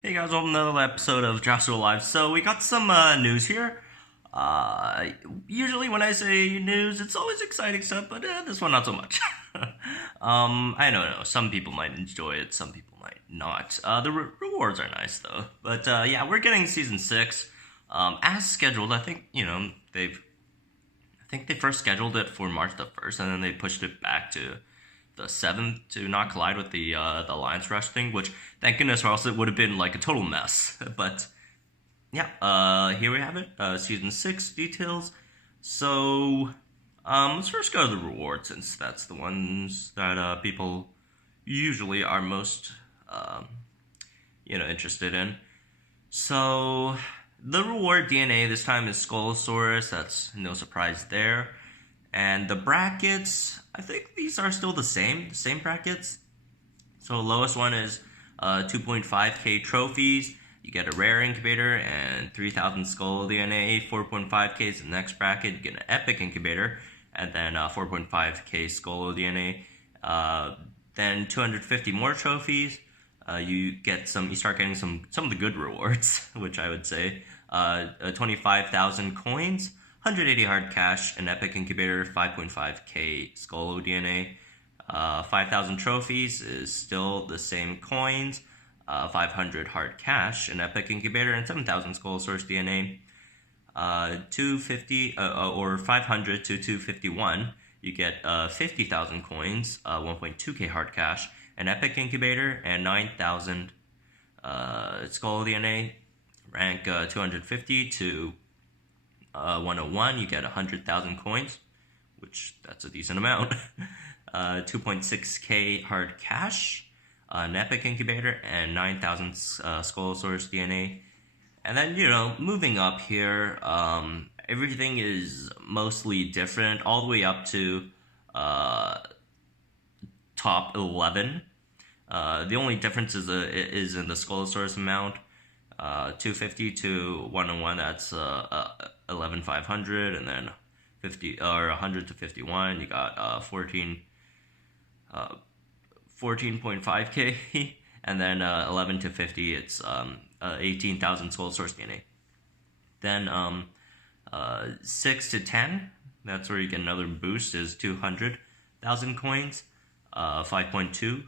Hey guys, welcome to another episode of Joshua Live. So we got some news here. Usually when I say news, it's always exciting stuff, but this one not so much. I don't know. Some people might enjoy it, some people might not. The rewards are nice though. But yeah, we're getting season six as scheduled. I think they first scheduled it for March the 1st, and then they pushed it back to the 7th to not collide with the Alliance Rush thing, which thank goodness, or else it would have been like a total mess. But yeah, here we have it. Season 6 details. So let's first go to the rewards, since that's the ones that people usually are most interested in. So the reward DNA this time is Skullsaurus. That's no surprise there. And the brackets, I think these are still the same brackets. So lowest one is 2.5k trophies. You get a rare incubator and 3,000 skull DNA. 4.5k is the next bracket. You get an epic incubator and then 4.5k skull DNA. Then 250 more trophies. You start getting some of the good rewards, which I would say 25,000 coins, 180 hard cash, an epic incubator, 5.5k skull DNA, 5,000 trophies is still the same coins, 500 hard cash, an epic incubator, and 7,000 skull source DNA. 250 or 500 to 251, you get 50,000 coins, 1.2k hard cash, an epic incubator, and 9,000 skull DNA. Rank 250 to 101, you get 100,000 coins, which that's a decent amount. 2.6k hard cash, an epic incubator, and 9,000 skull source DNA. And then, moving up here, everything is mostly different, all the way up to top 11. The only difference is in the skull source amount. 250 to 101, that's 11,500, and then 50 or 100 to 51, you got 14.5k, and then 11 to 50, it's 18,000 skull source DNA. Then 6 to 10, that's where you get another boost, is 200,000 coins, 5.2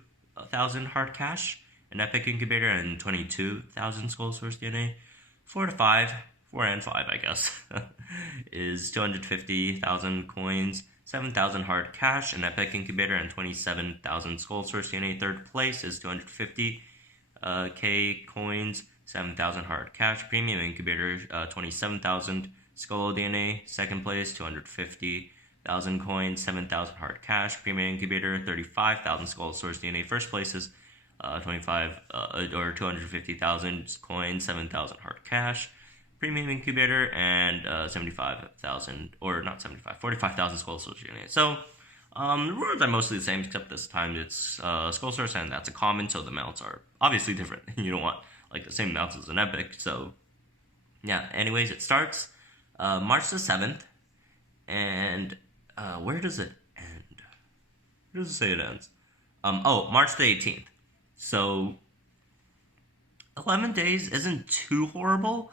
thousand hard cash, an epic incubator, and 22,000 skull source DNA. 4 to 5, 4 and 5, I guess, is 250,000 coins, 7,000 hard cash, an epic incubator, and 27,000 skull source DNA. Third place is 250k coins, 7,000 hard cash, premium incubator, 27,000 skull DNA. Second place, 250,000 coins, 7,000 hard cash, premium incubator, 35,000 skull source DNA. First place is 250,000 coins, 7,000 hard cash, premium incubator, and 75,000, or not 75, 45,000 skull source DNA. So the rewards are mostly the same, except this time it's skull source, and that's a common, so the mounts are obviously different. You don't want like the same mounts as an epic. So yeah, anyways, it starts March the 7th, and where does it end? Where does it say it ends? March the 18th. So 11 days isn't too horrible.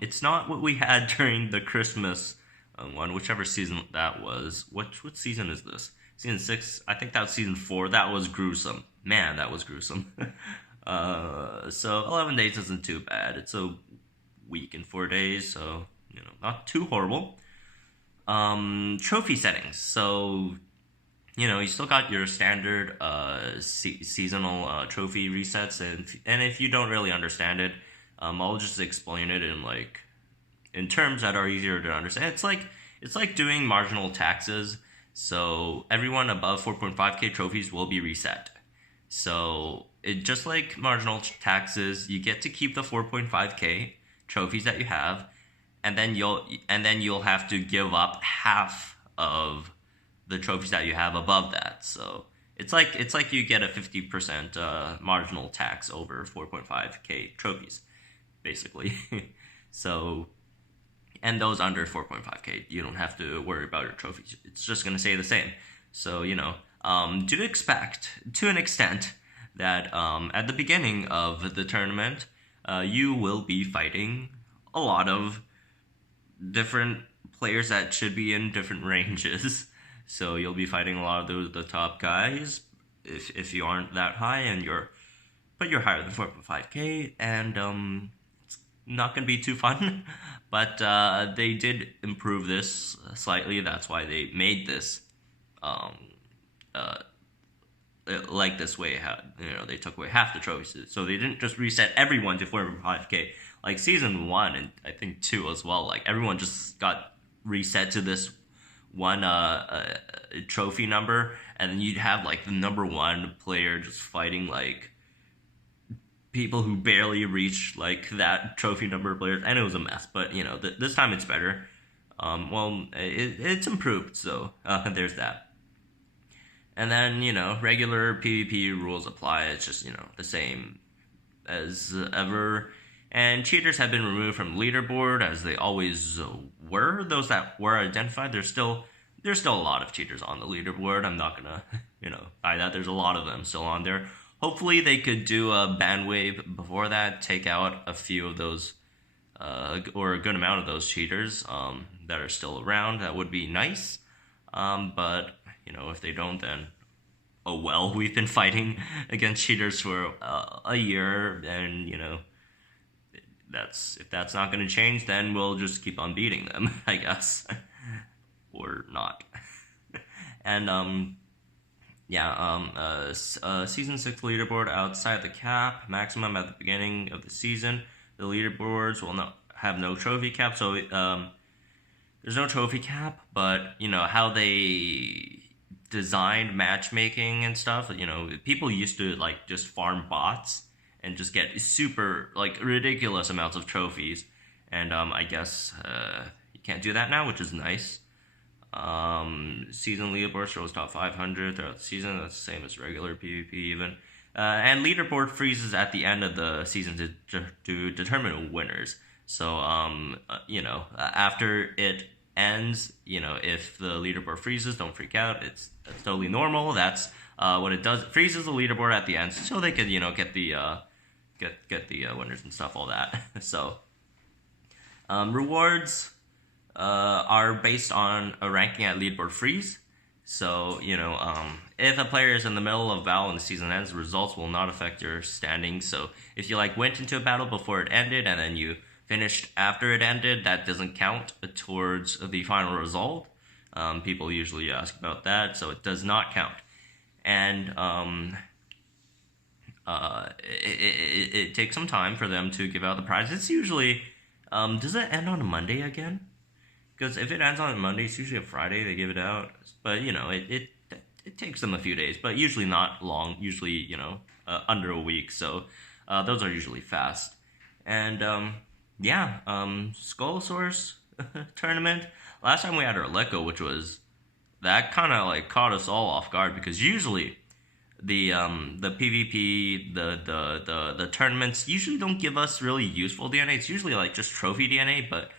It's not what we had during the Christmas one, whichever season that was. What season is this? Season 6? I think that was season 4. That was gruesome. Man, that was gruesome. So 11 days isn't too bad. It's a week and 4 days, so not too horrible. Trophy settings. So you still got your standard seasonal trophy resets, and if you don't really understand it, I'll just explain it in terms that are easier to understand. It's like doing marginal taxes. So everyone above 4.5k trophies will be reset. So it just like marginal taxes, you get to keep the 4.5k trophies that you have, and then you'll have to give up half of the trophies that you have above that. So it's like you get a 50% marginal tax over 4.5k trophies, basically. So, and those under 4.5k, you don't have to worry about your trophies. It's just gonna stay the same. So do expect, to an extent, that at the beginning of the tournament, you will be fighting a lot of different players that should be in different ranges. So you'll be fighting a lot of the top guys if you aren't that high and you're higher than 4.5k, and it's not gonna be too fun. But they did improve this slightly. That's why they made this um, uh, like this way. They took away half the trophies, so they didn't just reset everyone to 4.5k like season 1 and I think 2 as well. Like everyone just got reset to this one trophy number, and then you'd have like the number 1 player just fighting like people who barely reached like that trophy number of players, and it was a mess. But this time it's better. It's improved, so there's that. And then regular PvP rules apply. It's just the same as ever. And cheaters have been removed from leaderboard as they always were. Those that were identified, there's still a lot of cheaters on the leaderboard. I'm not gonna hide that. There's a lot of them still on there. Hopefully they could do a ban wave before that, take out a few of those or a good amount of those cheaters that are still around. That would be nice. But if they don't, then oh well. We've been fighting against cheaters for a year, and if that's not going to change, then we'll just keep on beating them, I guess, or not. And season 6 leaderboard outside the cap maximum at the beginning of the season. The leaderboards will not have no trophy cap, so there's no trophy cap. But how they designed matchmaking and stuff. People used to like just farm bots and just get super like ridiculous amounts of trophies, and I guess you can't do that now, which is nice. Season leaderboard shows top 500 throughout the season. That's the same as regular PvP even. And leaderboard freezes at the end of the season to determine winners. So after it ends, if the leaderboard freezes, don't freak out. That's totally normal. That's what it does. It freezes the leaderboard at the end, so they could get the winners and stuff, all that. So rewards are based on a ranking at leaderboard freeze. So if a player is in the middle of battle and the season ends, results will not affect your standings. So if you went into a battle before it ended and then you finished after it ended, that doesn't count towards the final result. People usually ask about that, so it does not count. And it takes some time for them to give out the prize. It's usually does it end on a Monday again? Because if it ends on a Monday, it's usually a Friday they give it out. But it takes them a few days, but usually not long. Usually under a week. So those are usually fast. And Skullsource tournament. Last time we had Erliko, which was that kind of caught us all off guard, because usually the PvP, the tournaments usually don't give us really useful DNA. It's usually just trophy DNA, but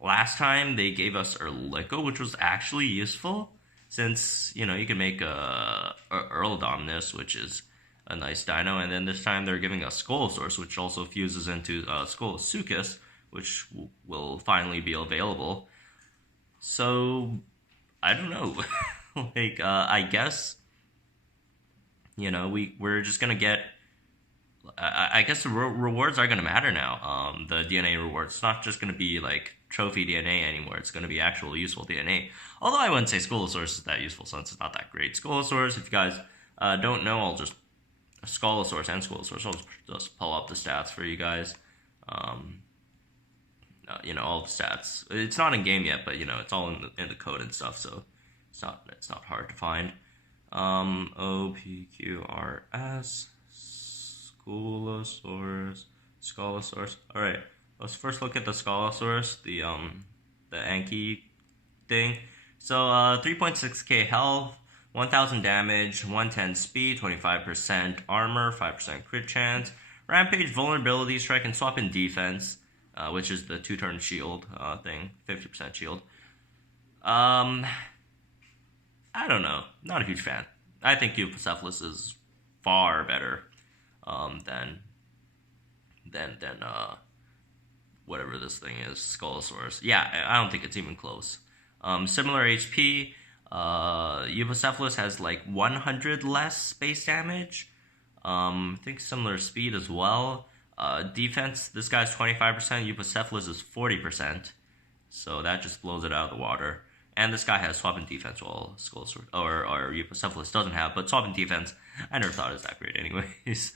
last time they gave us Erliko, which was actually useful, since you can make a Earl Dominus, which is a nice dino, and then this time they're giving us Skullsource, which also fuses into Skullsuchus, which will finally be available. So I don't know. I guess we're just gonna get. I guess the rewards are gonna matter now. The DNA rewards. It's not just gonna be trophy DNA anymore. It's gonna be actual useful DNA. Although I wouldn't say Skullsource is that useful, since it's not that great. Skullsource, if you guys don't know, I'll just Skullsource and Skullsource. I'll just pull up the stats for you guys. All the stats. It's not in game yet, but it's all in the code and stuff, so it's not hard to find. OPQRS Skullsource. All right, let's first look at the Skullsource, the Anki thing. So 3.6k health, 1000 damage, 110 speed, 25% armor, 5% crit chance, rampage, vulnerability, strike and swap in defense, which is the 2-turn shield thing, 50% shield. I don't know. Not a huge fan. I think Euphocephalus is far better. than whatever this thing is, Skullsaurus. Yeah, I don't think it's even close. Similar HP. Eubocephalus has like 100 less base damage. I think similar speed as well. Defense, this guy's 25%, Eubocephalus is 40%. So that just blows it out of the water. And this guy has swap and defense, while Skullsaurus or Eubocephalus doesn't have. But swap and defense, I never thought it was that great anyways.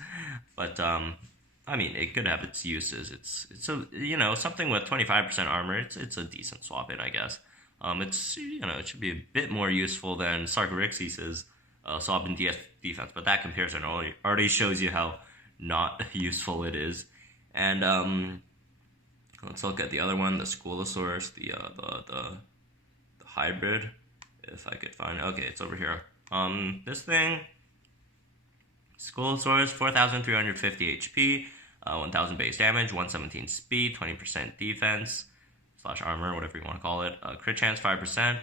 But, I mean, it could have its uses. It's a, you know, something with 25% armor, it's a decent swap in, I guess. It's, you know, it should be a bit more useful than Sarcoryxis' swap and defense, but that comparison already shows you how not useful it is. And let's look at the other one, the Skullsaurus, the hybrid, if I could find it. Okay, it's over here. This thing, Skullsaurus, 4,350 HP, 1,000 base damage, 117 speed, 20% defense / armor, whatever you want to call it. Crit chance 5%,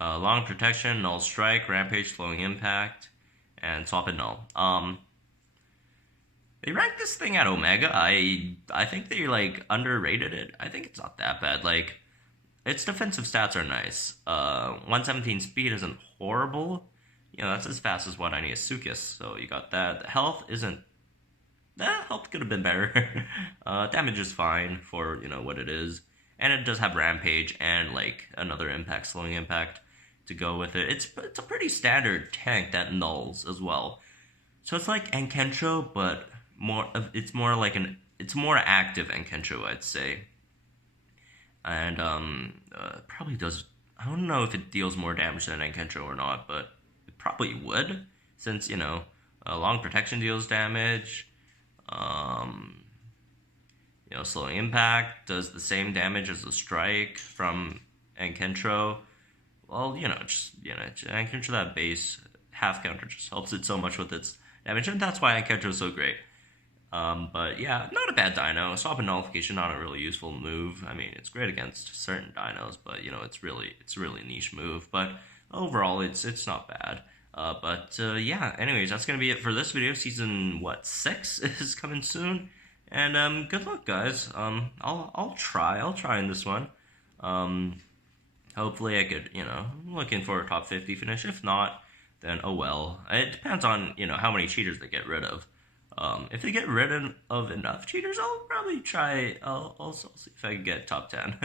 long protection, null strike, rampage, flowing impact, and swap and null. They ranked this thing at Omega. I think they like underrated it. I think it's not that bad. Like, its defensive stats are nice. 117 speed isn't horrible. You know, that's as fast as what I need a Sucus. So you got that. The health isn't. Health could have been better. Damage is fine for, you know, what it is. And it does have Rampage and, like, another impact, slowing impact to go with it. It's a pretty standard tank that nulls as well. So it's like Ankentro, but it's more active Ankentro, I'd say. And, probably does, I don't know if it deals more damage than Ankentro or not, but it probably would, since, you know, long protection deals damage. You know, slowing impact does the same damage as the strike from Ankentro. Well, you know, Ankentro, that base half counter just helps it so much with its damage, and that's why Ankentro is so great. But yeah, not a bad dino. Swap and nullification, not a really useful move. I mean, it's great against certain dinos, but you know, it's really a niche move. But overall, it's not bad. Yeah, anyways, that's gonna be it for this video. Season 6 is coming soon. And good luck, guys. I'll try in this one. Hopefully I could, you know, I'm looking for a top 50 finish. If not, then oh well. It depends on, you know, how many cheaters they get rid of. If they get rid of enough cheaters, I'll probably try. I'll see if I can get top 10.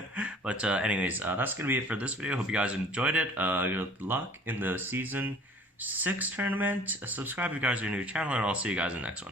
But anyways, that's gonna be it for this video. Hope you guys enjoyed it. Good luck in the season 6 tournament. Subscribe if you guys are new to the channel, and I'll see you guys in the next one.